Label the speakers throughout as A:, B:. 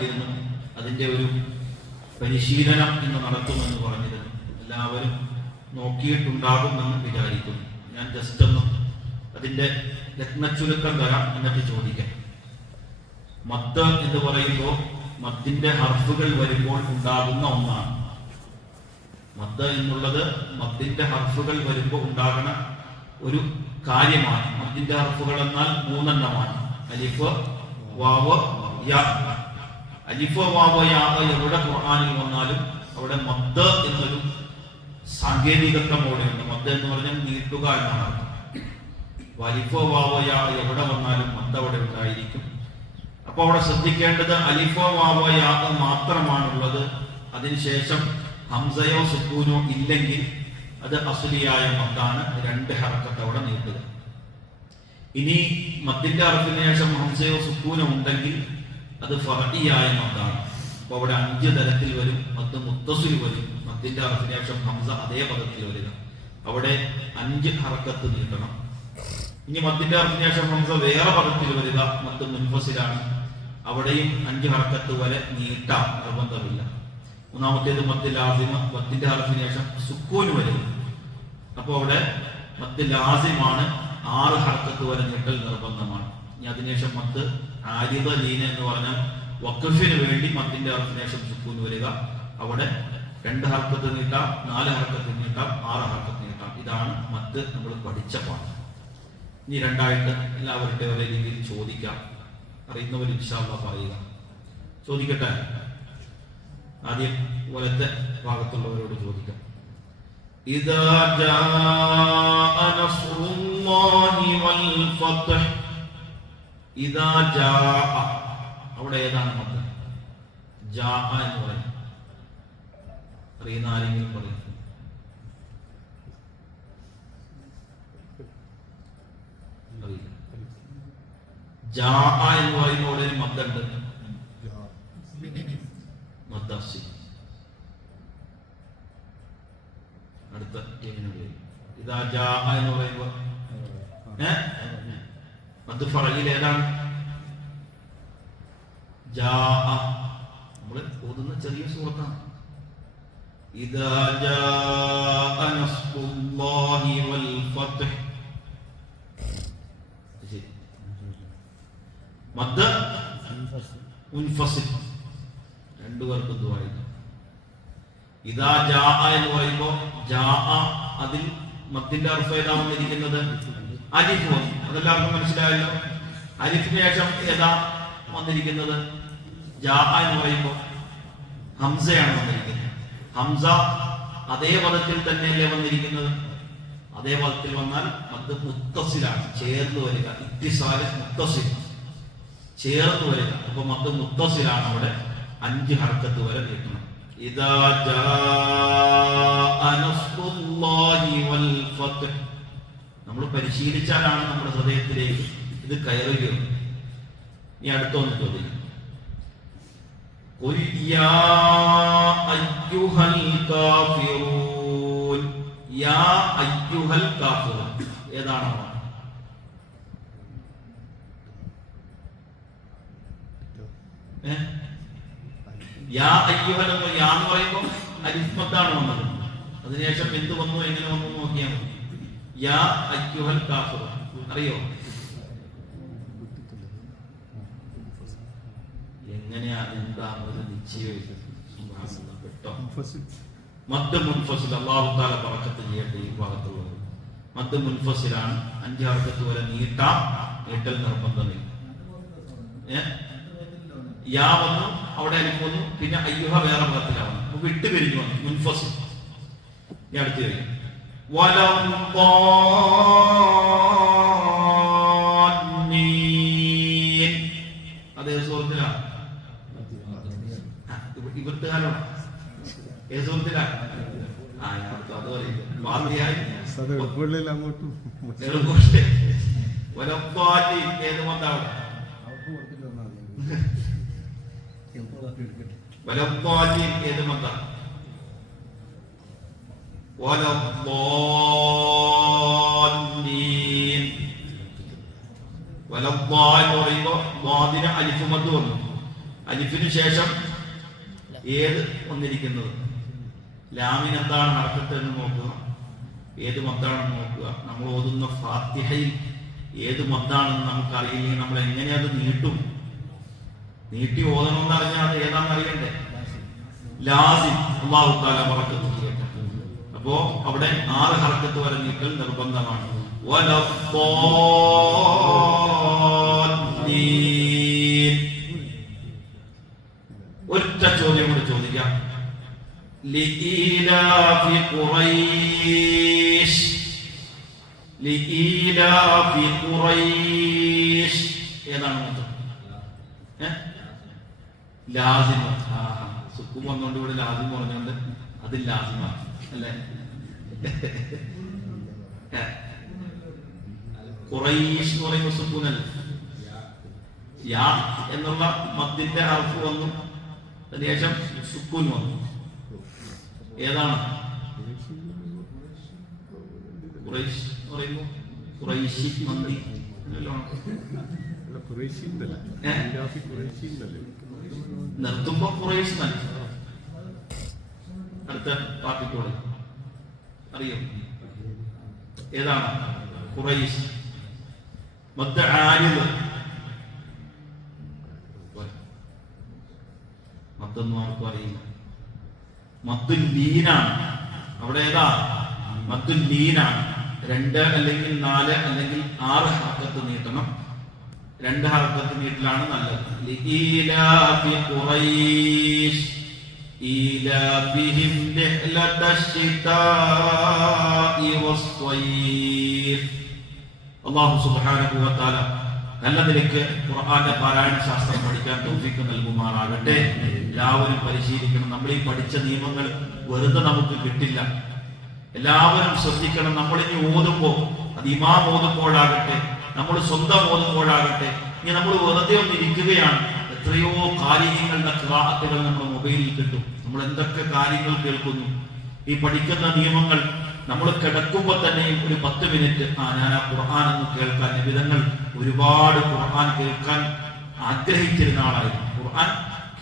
A: പറഞ്ഞിരുന്നു അതിന്റെ ഒരു പരിശീലനം ഇന്ന് നടത്തുമെന്ന് പറഞ്ഞിരുന്നു. എല്ലാവരും നോക്കിയിട്ടുണ്ടാകുമെന്ന് വിചാരിക്കുന്നു. ഞാൻ ജസ്റ്റ് ഒന്ന് അതിന്റെ രത്നച്ചുരുക്കം തരാം എന്നിട്ട് ചോദിക്കാം. മത്ത് എന്ന് പറയുമ്പോൾ മത്തിന്റെ ഹർഫുകൾ വരുമ്പോൾ ഉണ്ടാകുന്ന ഒന്നാണ്. മത്ത് എന്നുള്ളത് മത്തിന്റെ ഹർഫുകൾ വരുമ്പോൾ ഉണ്ടാകുന്ന ഒരു കാര്യമാണ്. മത്തിന്റെ ഹർഫുകൾ എന്നാൽ മൂന്നെണ്ണമാണ്. അലിഫ് വാവ് യാ. വാവ എവിടെ ഖുർആാനിൽ വന്നാലും അവിടെ മദ് എന്നൊരു സാങ്കേതികത്വം അവിടെയുണ്ട് മദ് എന്ന് പറഞ്ഞാൽ നീട്ടുക എന്നാണ് അർത്ഥം. അലിഫോ വാവോ യാ എവിടെ വന്നാലും മദ് അവിടെ ഉണ്ടായിരിക്കും. അപ്പൊ അവിടെ ശ്രദ്ധിക്കേണ്ടത് അലിഫോ വാവോ യാ മാത്രമാണുള്ളത്. അതിനുശേഷം ഹംസയോ സുക്കൂനോ ഇല്ലെങ്കിൽ അത് അസുലിയായ മദ്ദാണ് രണ്ട് ഹറക്കത്ത് അവിടെ നീട്ടുക. ഇനി മദ്ദിന്റെ അർത്ഥത്തിന് ശേഷം ഹംസയോ സുക്കൂനോ ഉണ്ടെങ്കിൽ അത് ഫറഹിയായ മത്താണ് അപ്പൊ അവിടെ അഞ്ച് തരത്തിൽ വരും മത്ത് മുത്തസുൽ വരും മത്തിന്റെ അറഫിന് ഹംസ അതേ പദത്തിൽ വരിക. അവിടെ അഞ്ച് ഹറക്കത്ത് നീട്ടണം. ഇനി മത്തിന്റെ അറഫിന് ഹംസ വേറെ പദത്തിൽ വരിക മത്ത് മുൻഫസിലാണ്. അവിടെയും അഞ്ച് ഹറക്കത്ത് വരെ നീട്ടാം നിർബന്ധമില്ല. മൂന്നാമത്തേത് മത്തിൽ ആസിമ മത്തിന്റെ ഹർഫിന് ശേഷം സുക്കൂന് വരും. അപ്പൊ അവിടെ മത്തിൽ ആസിമാണ് ആറ് ഹർക്കത്ത് വരെ നീട്ടൽ നിർബന്ധമാണ്. ഇനി അതിനുശേഷം മത്ത് ആരിത ലീന എന്ന് പറഞ്ഞാൽ വക്കഫിന് വേണ്ടി മത്തിന്റെ ഹർഫിന് ശേഷം സുക്കൂന് വരിക അവിടെ രണ്ട് ഹർക്കത്ത് നീട്ടാം നാല് ഹർക്കത്ത് നീട്ടാം ആറ് ഹർക്കത്ത് നീട്ടാം ഇതാണ് മത്ത് നമ്മൾ പഠിച്ച പാഠം ഇനി രണ്ടായിട്ട് എല്ലാവരുടെയും ഒരേ രീതിയിൽ ചോദിക്കാം അറിയുന്നവർ ഇൻഷാല്ല പറയുക ചോദിക്കട്ടെ ആദ്യം വലത്തെ ഭാഗത്തുള്ളവരോട് ചോദിക്കാം إذا جاء نصر الله والفتح ഇതാ ജാ അവിടെ ഏതാണ് മക്കൾ ജാ എന്ന് പറയും. അറിയുന്ന ആരെങ്കിലും പറയും? ജാ എന്ന് പറയുന്ന അവിടെ ഒരു മദ്ദുണ്ട്. മദ്ദാസി. അടുത്ത ഇതാ ജാ എന്ന് പറയുമ്പോൾ ഏ? മദ് ഫറയിൽ ഏതാണ് നമ്മൾ ഓതുന്ന ചെറിയ സുഹൃത്താണ് രണ്ടു ദുആയില്ല ഇതാ ജാ എന്ന് പറയുമ്പോ ജാ അതിൽ മത്തിന്റെ അർഫ് ഏതാണെന്നിരിക്കുന്നത് അരിഫ് വന്നു. അതെല്ലാവർക്കും മനസ്സിലായല്ലോ. അലിഫിന് ശേഷം ഏതാ വന്നിരിക്കുന്നത്? ജാ എന്ന് പറയുമ്പോ ഹംസയാണ് വന്നിരിക്കുന്നത്. ഹംസ അതേ പദത്തിൽ തന്നെയല്ലേ വന്നിരിക്കുന്നത്? അതേ പദത്തിൽ വന്നാൽ അത് മുത്തസിലാണ്. ചേർന്ന് വരിക. ഇത്തിസാല മുത്തസിൽ. ചേർന്ന് വരിക. അപ്പൊ മത്ത് മുത്തസിലാണ് അവിടെ അഞ്ച് ഹർക്കത്ത് വരെ നീട്ടണം ഇതാ ജാ അനസ്തുല്ലാഹി വൽ ഫത്ഹ് നമ്മൾ പരിശീലിച്ചാലാണ് നമ്മുടെ ഹൃദയത്തിലേക്ക് ഇത് കയറുകയുള്ളൂ നീ അടുത്തൊന്ന് ചോദിക്കും ഏതാണോ യാ അയ്യുഹൽ യാ എന്ന് പറയുമ്പോൾ അരിസ്മത്താണ് വന്നത്. അതിനുശേഷം എന്ത് വന്നു? എങ്ങനെ വന്നു നോക്കിയാൽ മതി. അറിയോ? എങ്ങനെയാ എന്താ ഒരു നിശ്ചയം. കേട്ടോ താല ഈ ഭാഗത്തുള്ളത്. മദ് മുൻഫസിലാണ് അഞ്ച് ഹർക്കത്ത് വരെ നീട്ടാം നീട്ടൽ നിർബന്ധമില്ല. അവിടെ അനുഭവന്നു വന്നു പിന്നെ അയ്യുഹ വേറെ പദത്തിലാണ് വന്നു അപ്പൊ ഞാൻ പിരിഞ്ഞു വന്നു മുൻഫസിൽ. ഇനി അടുത്ത് കഴിയും അതേ സുഹൃത്തിലാണ് ഇവിടുത്തെ കാലമാണ് ഏത് സുഹൃത്തിലാണ് ഏത് ഞാൻ വലപ്പാറ്റി الضالين ولا വലദ്ദാ എന്ന് പറയുമ്പോ വാദിന അലിഫ് മദ് വന്നു. അലിഫിന് ശേഷം ഏത് വന്നിരിക്കുന്നത്? ലാമിന് എന്താണ് ഹർക്കത്ത് എന്ന് നോക്കുക. ഏത് മദ്ദാണെന്ന് നോക്കുക. നമ്മൾ ഓതുന്ന ഫാത്തിഹയിൽ ഏത് മദ്ദാണെന്ന് നമുക്ക് അറിയില്ലെങ്കിൽ നമ്മൾ എങ്ങനെ അത് നീട്ടും? നീട്ടി ഓതണമെന്ന് അറിഞ്ഞാൽ അത് ഏതാണെന്ന് അറിയണ്ടേ? ലാസിം. അള്ളാഹു താല ചെയ്യട്ടെ അപ്പോ അവിടെ ആറ് ഹർക്കത്ത് നീക്കൽ നിർബന്ധമാണ്. ഒറ്റ ചോദ്യം കൂടി ചോദിക്കാം. ഏ? ലാസിമ. സുക്കും വന്നുകൊണ്ട് ഇവിടെ ലാസിം പറഞ്ഞുകൊണ്ട് അത് ലാസിമാണ് അല്ലേ? ഏ. ഖുറൈശ് എന്ന് പറയുമ്പോൾ സുക്കൂനൽ യാ എന്നുള്ള മദ്ദിന്റെ അർഫ് വന്നു. അതിനുശേഷം സുക്കൂൻ വന്നു. ഏതാണ്? എന്ന് പറയുമ്പോൾ ഖുറൈശി മന്തി അങ്ങനെയല്ലോ ആണ്.
B: അല്ല, ഖുറൈശി എന്നല്ല.
A: ഏ?
B: ഇലാഫി ഖുറൈശി എന്നല്ലേ?
A: നിർത്തുമ്പോ ഖുറൈശ് തന്നെ അടുത്ത പാർട്ടിക്കോട്? അറിയോ? ഏതാണ്? ഖുറൈശ്. മദ്ദ ആരിദ്. മത്തൊന്നും ആർക്കും അറിയില്ല. മത്തുൽ ലീനാണ് അവിടെ ഏതാ? മത്തുൽ ലീനാണ് രണ്ട് അല്ലെങ്കിൽ നാല് അല്ലെങ്കിൽ ആറ് ഹർക്കത്ത് നീട്ടണം. രണ്ട് ഹർക്കത്ത് നീട്ടലാണ് നല്ലത്. ലീലാഫി ഖുറൈശ് ഈലാഫിഹിം രഹ്ലത الشتاء والصيف അള്ളാഹു സുബ്ഹാനഹു വ തആല നല്ല നിലയ്ക്ക് ഖുർആന്റെ പാരായണ ശാസ്ത്രം പഠിക്കാൻ തൗഫീഖ് നൽകുമാറാകട്ടെ എല്ലാവരും പരിശീലിക്കണം നമ്മൾ ഈ പഠിച്ച നിയമങ്ങൾ വെറുതെ നമുക്ക് കിട്ടില്ല എല്ലാവരും ശ്രദ്ധിക്കണം നമ്മൾ ഇനി ഓതുമ്പോ അത് ഇമാം ഓതുമ്പോഴാകട്ടെ നമ്മൾ സ്വന്തം ഓതുമ്പോഴാകട്ടെ ഇനി നമ്മൾ വെറുതെ ഒന്ന് ഇരിക്കുകയാണ് എത്രയോ കാര്യങ്ങളുടെ ക്ലാഹത്തുകൾ നമ്മുടെ മൊബൈലിൽ കിട്ടും. നമ്മൾ എന്തൊക്കെ കാര്യങ്ങൾ കേൾക്കുന്നു? ഈ പഠിക്കുന്ന നിയമങ്ങൾ നമ്മൾ കിടക്കുമ്പോൾ തന്നെ ഒരു പത്ത് മിനിറ്റ് ആ ഞാൻ ആ ഖുർആൻ എന്ന് കേൾക്കാൻ വിധങ്ങൾ ഒരുപാട് ഖുർആൻ കേൾക്കാൻ ആഗ്രഹിച്ചിരുന്ന ആളായിരുന്നു. ഖുർആൻ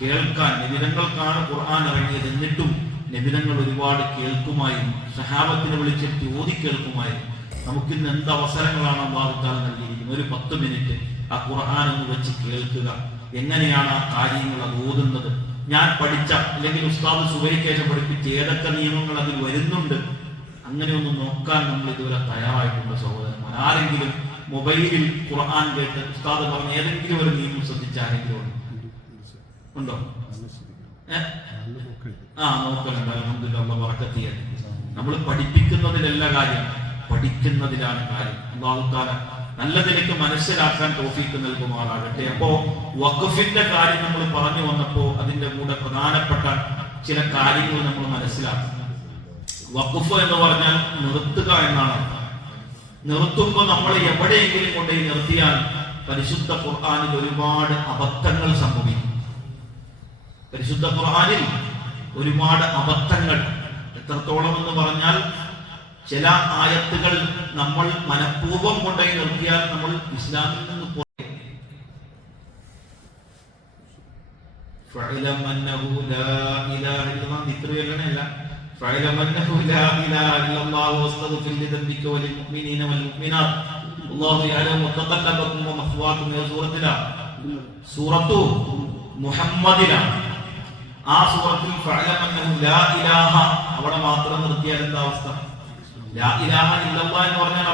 A: കേൾക്കാൻ നിബിധങ്ങൾക്കാണ് ഖുർആൻ ഇറങ്ങിയത് എന്നിട്ടും നിബിധങ്ങൾ ഒരുപാട് കേൾക്കുമായിരുന്നു. സഹാബത്തിനെ വിളിച്ചിട്ട് ഓതി കേൾക്കുമായിരുന്നു. നമുക്കിന്ന് എന്ത് അവസരങ്ങളാണ് അള്ളാഹുത്താല നൽകിയിരിക്കുന്നത്? ഒരു പത്ത് മിനിറ്റ് ആ ഖുർആൻ എന്ന് വെച്ച് കേൾക്കുക. എങ്ങനെയാണ് കാര്യങ്ങൾ അത് ഓതുന്നത്? ഞാൻ പഠിച്ച അല്ലെങ്കിൽ ഉസ്താദ് സുവരിക്കേശം പഠിപ്പിച്ച ഏതൊക്കെ നിയമങ്ങൾ അതിൽ വരുന്നുണ്ട്? അങ്ങനെയൊന്നും നോക്കാൻ നമ്മൾ ഇതുവരെ തയ്യാറായിട്ടുള്ള സഹോദരന്മാർ. ആരെങ്കിലും മൊബൈലിൽ ഖുർആൻ കേട്ട് ഉസ്താദ് പറഞ്ഞ ഏതെങ്കിലും ഒരു നിയമം ശ്രദ്ധിച്ച ആരെങ്കിലും ഉണ്ടോ? ആ നോക്കലുണ്ട്. അലഹമ്മദില്ല പറക്കത്തിയ നമ്മൾ പഠിപ്പിക്കുന്നതിലല്ല കാര്യം. പഠിക്കുന്നതിലാണ് കാര്യം. അള്ളാഹുത്താല നല്ല മനസ്സിലാക്കാൻ തോഫിക്ക് നൽകുമാറാകട്ടെ. അപ്പോ വഖഫിന്റെ കാര്യം നമ്മൾ പറഞ്ഞു വന്നപ്പോ അതിന്റെ കൂടെ പ്രധാനപ്പെട്ട ചില കാര്യങ്ങൾ നമ്മൾ മനസ്സിലാക്കും. വഖഫ് എന്ന് പറഞ്ഞാൽ നിർത്തുക എന്നാണ്. നിർത്തുമ്പോൾ നമ്മൾ എവിടെയെങ്കിലും കൊണ്ടുപോയി നിർത്തിയാൽ പരിശുദ്ധ ഖുർആനിൽ ഒരുപാട് അബദ്ധങ്ങൾ സംഭവിക്കും. പരിശുദ്ധ ഖുർആനിൽ ഒരുപാട് അബദ്ധങ്ങൾ. എത്രത്തോളം എന്ന് പറഞ്ഞാൽ ചില ആയത്തുകൾ നമ്മൾ മനഃപൂർവം കൊണ്ടുപോയി നിർത്തിയാൽ നമ്മൾ ഇസ്ലാമിൽ നിന്ന് സൂറത്തു ആ അവിടെ മാത്രം നിർത്തിയാൽ എന്താ അവസ്ഥ? ലാ ഇലാഹ ഇല്ലല്ലാഹ് എന്ന് പറഞ്ഞാൽ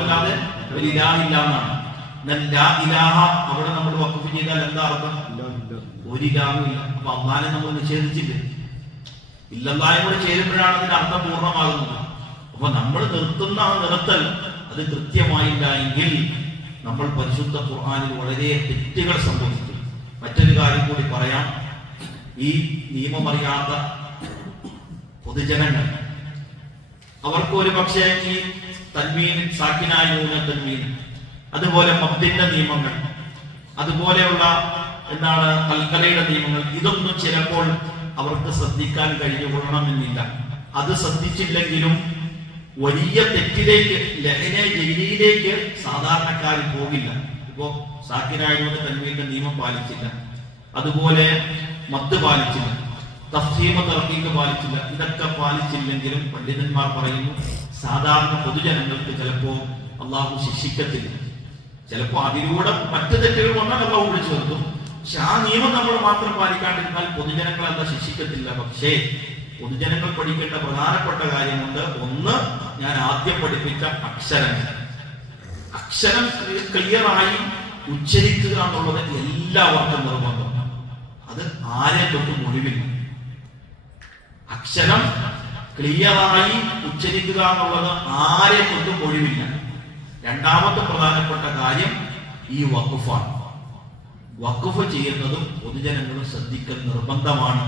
A: അല്ലാതെ ഒരു ഇലാഹ ഇല്ല എന്നാണ് ഇലാഹ അവിടെ നമ്മൾ വഖഫ് ചെയ്താൽ എന്താ അർത്ഥം. ഒരു ഇലാഹും ഇല്ല. അപ്പൊ അള്ളാഹിനെ നമ്മൾ നിഷേധിച്ചില്ലേ? ഇല്ലല്ലായും കൂടെ ചേരുമ്പോഴാണ് അതിന്റെ അർത്ഥം പൂർണമാകുന്നത്. അപ്പൊ നമ്മൾ നിർത്തുന്ന ആ നിർത്തൽ അത് കൃത്യമായില്ല എങ്കിൽ നമ്മൾ പരിശുദ്ധ ഖുർആനിൽ വളരെ തെറ്റുകൾ സംഭവിക്കും. മറ്റൊരു കാര്യം കൂടി പറയാം. ഈ നിയമമറിയാത്ത പൊതുജനങ്ങൾ അവർക്ക് ഒരു പക്ഷേ ഈ തന്മീൻ സാക്കിനായ തന്മീൻ. അതുപോലെ മബ്ദിന്റെ നിയമങ്ങൾ. അതുപോലെയുള്ള എന്താണ് കൽക്കലയുടെ നിയമങ്ങൾ. ഇതൊന്നും ചിലപ്പോൾ അവർക്ക് ശ്രദ്ധിക്കാൻ കഴിഞ്ഞുകൊള്ളണമെന്നില്ല. അത് ശ്രദ്ധിച്ചില്ലെങ്കിലും വലിയ തെറ്റിലേക്ക് ലഹന ജയിലിലേക്ക് സാധാരണക്കാർ പോകില്ല. ഇപ്പോ സാക്കിനായതുകൊണ്ട് തന്മീന്റെ നിയമം പാലിച്ചില്ല. അതുപോലെ മത്ത് പാലിച്ചില്ല. തർക്കീക്ക് പാലിച്ചില്ല. ഇതൊക്കെ പാലിച്ചില്ലെങ്കിലും പണ്ഡിതന്മാർ പറയുന്നു സാധാരണ പൊതുജനങ്ങൾക്ക് ചിലപ്പോ അള്ളാഹു ശിക്ഷിക്കത്തില്ല. ചിലപ്പോ അതിലൂടെ മറ്റു തെറ്റുകൾ വന്നാൽ അള്ളാഹു വിളിച്ചു നിർത്തും പക്ഷെ ആ നിയമം നമ്മൾ മാത്രം പാലിക്കാണ്ടിരുന്നാൽ പൊതുജനങ്ങൾ അല്ല ശിക്ഷിക്കത്തില്ല. പക്ഷേ പൊതുജനങ്ങൾ പഠിക്കേണ്ട പ്രധാനപ്പെട്ട കാര്യമുണ്ട്. ഒന്ന് ഞാൻ ആദ്യം പഠിപ്പിച്ച അക്ഷരങ്ങൾ. അക്ഷരം ക്ലിയറായി ഉച്ചരിക്കുക എന്നുള്ളത് എല്ലാവർക്കും നിർബന്ധം. അത് ആരെ തൊട്ടും ഒഴിവില്ല അക്ഷരം ക്ലിയറായി ഉച്ചരിക്കുക എന്നുള്ളത് ആരെ കൊണ്ടും ഒഴിവില്ല. രണ്ടാമത്തെ പ്രധാനപ്പെട്ട കാര്യം ഈ വഖഫാണ്. വഖഫ് ചെയ്യുന്നതും പൊതുജനങ്ങൾ ശ്രദ്ധിക്കൽ നിർബന്ധമാണ്.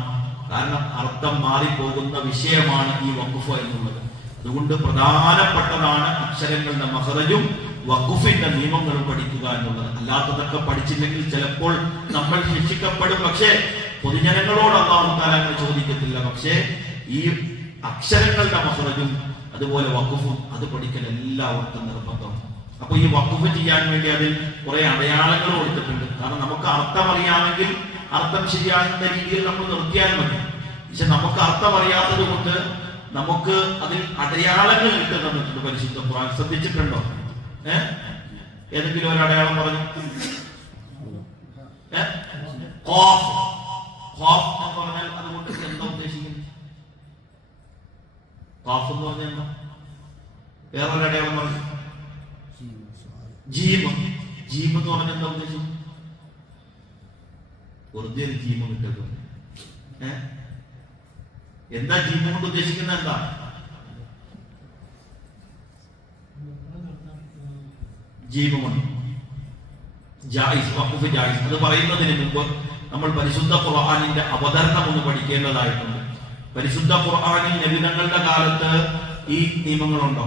A: കാരണം അർത്ഥം മാറിപ്പോകുന്ന വിഷയമാണ് ഈ വഖഫ് എന്നുള്ളത്. അതുകൊണ്ട് പ്രധാനപ്പെട്ടതാണ് അക്ഷരങ്ങളുടെ മഹറജും വഖഫിന്റെ നിയമങ്ങളും പഠിക്കുക എന്നുള്ളത്. അല്ലാത്തതൊക്കെ പഠിച്ചില്ലെങ്കിൽ ചിലപ്പോൾ നമ്മൾ ശിക്ഷിക്കപ്പെടും. പക്ഷേ പൊതുജനങ്ങളോട് അള്ളാഹു ചോദിക്കത്തില്ല. പക്ഷേ ഈ അക്ഷരങ്ങളുടെ മഹറജും അതുപോലെ വക്കുഫും അത് പഠിക്കൽ എല്ലാവർക്കും നിർബന്ധം. അപ്പൊ ഈ വക്കുഫ് ചെയ്യാൻ വേണ്ടി അതിൽ കുറെ അടയാളങ്ങൾ കൊടുത്തിട്ടുണ്ട്. കാരണം നമുക്ക് അർത്ഥം അറിയാമെങ്കിൽ അർത്ഥം ശരിയാകുന്ന രീതിയിൽ നമ്മൾ നിർത്തിയാൽ മതി. പക്ഷെ നമുക്ക് അർത്ഥം അറിയാത്തത് കൊണ്ട് നമുക്ക് അതിൽ അടയാളങ്ങൾ കിട്ടുന്നുണ്ട് പരിശുദ്ധം ഖുർആൻ ശ്രദ്ധിച്ചിട്ടുണ്ടോ? ഏ? ഏതെങ്കിലും ഒരു അടയാളം പറഞ്ഞു. ഏഹ് എന്ന് പറഞ്ഞാൽ അതുകൊണ്ട് എന്താ ഖാഫ് എന്ന് പറഞ്ഞാൽ എന്താ? വേറൊരു അടയാളം പറഞ്ഞു. ജീമ. ജീമ എന്ന് പറഞ്ഞാൽ എന്താ ഉദ്ദേശം? വെറുതെ ഒരു ജീമ കിട്ടുക എന്താ ജീമ കൊണ്ട് ഉദ്ദേശിക്കുന്നത് എന്താ? ജീവമാണ് ജായിസ് വഖഫ് ജായിസ്. അത് പറയുന്നതിന് മുമ്പ് നമ്മൾ പരിശുദ്ധ ഖുർആനിന്റെ അവതരണം ഒന്ന് പഠിക്കേണ്ടതായിട്ടുണ്ട്. പരിശുദ്ധ ഖുർആാനിൽ നബിതങ്ങളുടെ കാലത്ത് ഈ നിയമങ്ങളുണ്ടോ?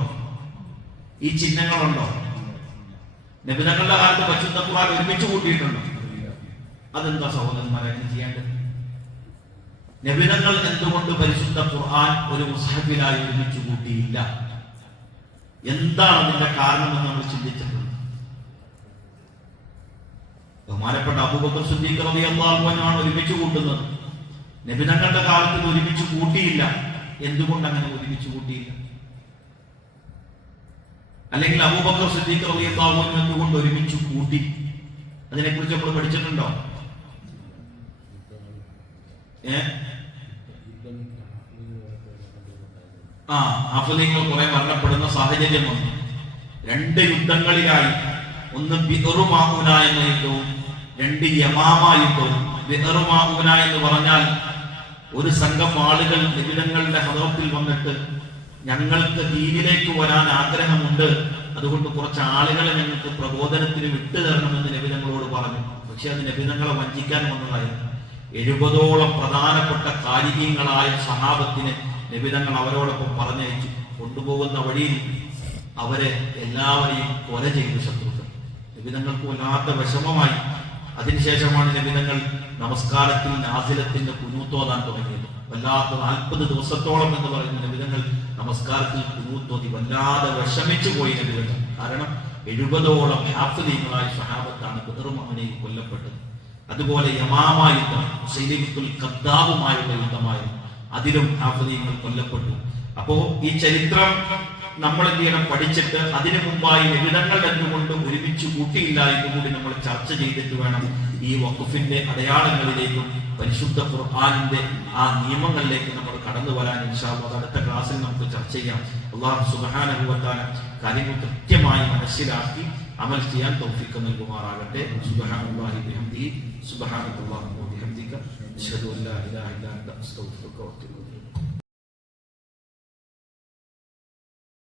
A: ഈ ചിഹ്നങ്ങളുണ്ടോ? നബിതങ്ങളുടെ കാലത്ത് പരിശുദ്ധ ഖുർആൻ ഒരുമിച്ച് കൂട്ടിയിട്ടുണ്ടോ? അതെന്താ സഹോദരന്മാരെ ചെയ്യേണ്ടത് നബിതങ്ങൾ എന്തുകൊണ്ട് പരിശുദ്ധ ഖുർആൻ ഒരു മുസഹബിലായി ഒരുമിച്ച് കൂട്ടിയില്ല? എന്താണ് അതിന്റെ കാരണമെന്ന് നമ്മൾ ചിന്തിച്ചിട്ടുണ്ട്? ബഹുമാനപ്പെട്ട അബൂബക്കർ സിദ്ദീഖ് റളിയല്ലാഹു അൻഹു ഒരുമിച്ച് കൂട്ടുന്നത്. നബിതങ്ങളുടെ കാലത്ത് ഒരുമിച്ച് കൂട്ടിയില്ല. എന്തുകൊണ്ട് അങ്ങനെ ഒരുമിച്ച് കൂട്ടിയില്ല? അല്ലെങ്കിൽ അബൂബക്കർ സിദ്ദീഖ് റളിയല്ലാഹു എന്തുകൊണ്ട് ഒരുമിച്ച് കൂട്ടി? അതിനെക്കുറിച്ച് നമ്മൾ പഠിച്ചിട്ടുണ്ടോ? ഏ? ആ അഫലിങ്ങൾ കുറെ മരണപ്പെടുന്ന സാഹചര്യം വന്നു. രണ്ട് യുദ്ധങ്ങളിലായി. ഒന്ന് ബിഹറുമാഹുന എന്ന യുദ്ധവും രണ്ട് യമാമ യുദ്ധവും. ബിഹറുമാഹുന എന്ന് പറഞ്ഞാൽ ഒരു സംഘം ആളുകൾ നിബിധങ്ങളുടെ ഹദറത്തിൽ വന്നിട്ട് ഞങ്ങൾക്ക് ദീനിലേക്ക് വരാൻ ആഗ്രഹമുണ്ട്. അതുകൊണ്ട് കുറച്ച് ആളുകളെ ഞങ്ങൾക്ക് പ്രബോധനത്തിന് വിട്ടു തരണമെന്ന് നബിതങ്ങളോട് പറഞ്ഞു. പക്ഷെ അത് നബിതങ്ങളെ വഞ്ചിക്കാൻ വന്നതായിരുന്നു. എഴുപതോളം പ്രധാനപ്പെട്ട കാര്യങ്ങളായ സഹാബത്തിന് നബിതങ്ങൾ അവരോടൊപ്പം പറഞ്ഞയച്ചു. കൊണ്ടുപോകുന്ന വഴിയിൽ അവരെ എല്ലാവരെയും കൊല ചെയ്തു ശത്രുക്കൾ. നബിതങ്ങൾക്ക് വല്ലാത്ത വിഷമമായി. അതിനുശേഷമാണ് ലഭിതങ്ങൾ നമസ്കാരത്തിൽ നാസിലത്തിന്റെ കുനൂത്തോതാൻ തുടങ്ങിയത്. വല്ലാത്ത നാൽപ്പത് ദിവസത്തോളം എന്ന് പറയുന്ന ലഭിതങ്ങൾ നമസ്കാരത്തിൽ കുനൂത്തോതി വല്ലാതെ വിഷമിച്ചു പോയി ലഭിതങ്ങൾ കാരണം എഴുപതോളം ഹാഫിദീങ്ങളായ സഹാബത്താണ് ബദറുമഹനെയും കൊല്ലപ്പെട്ടത്. അതുപോലെ യമാമ യുദ്ധം സൈനികത്തുൽ കദ്ദാബുമായുള്ള യുദ്ധമായിരുന്നു. അതിലും ഹാഫലീങ്ങൾ കൊല്ലപ്പെട്ടു. അപ്പോ ഈ ചരിത്രം നമ്മൾ എന്ത് ചെയ്യണം? പഠിച്ചിട്ട് അതിനു മുമ്പായി നിബിധങ്ങൾ എന്തുകൊണ്ട് ഒരുമിച്ച് കൂട്ടിയില്ല എന്നുകൂടി നമ്മൾ ചർച്ച ചെയ്തിട്ട് വേണം ഈ വഖഫിന്റെ അടയാളങ്ങളിലേക്കും പരിശുദ്ധ ഖുർആാനിന്റെ ആ നിയമങ്ങളിലേക്ക് നമ്മൾ കടന്നു വരാൻ ഇൻഷാല്ലോ അടുത്ത ക്ലാസ്സിൽ നമുക്ക് ചർച്ച ചെയ്യാം. അള്ളാഹു സുബാനുഭവത്താല കാര്യങ്ങൾ കൃത്യമായി മനസ്സിലാക്കി അമൽ ചെയ്യാൻ തൗഫിക്ക് നൽകുമാറാകട്ടെ. സുബഹാനുല്ലാഹി ബിഹംദിഹി സുബ്ഹാനല്ലാഹി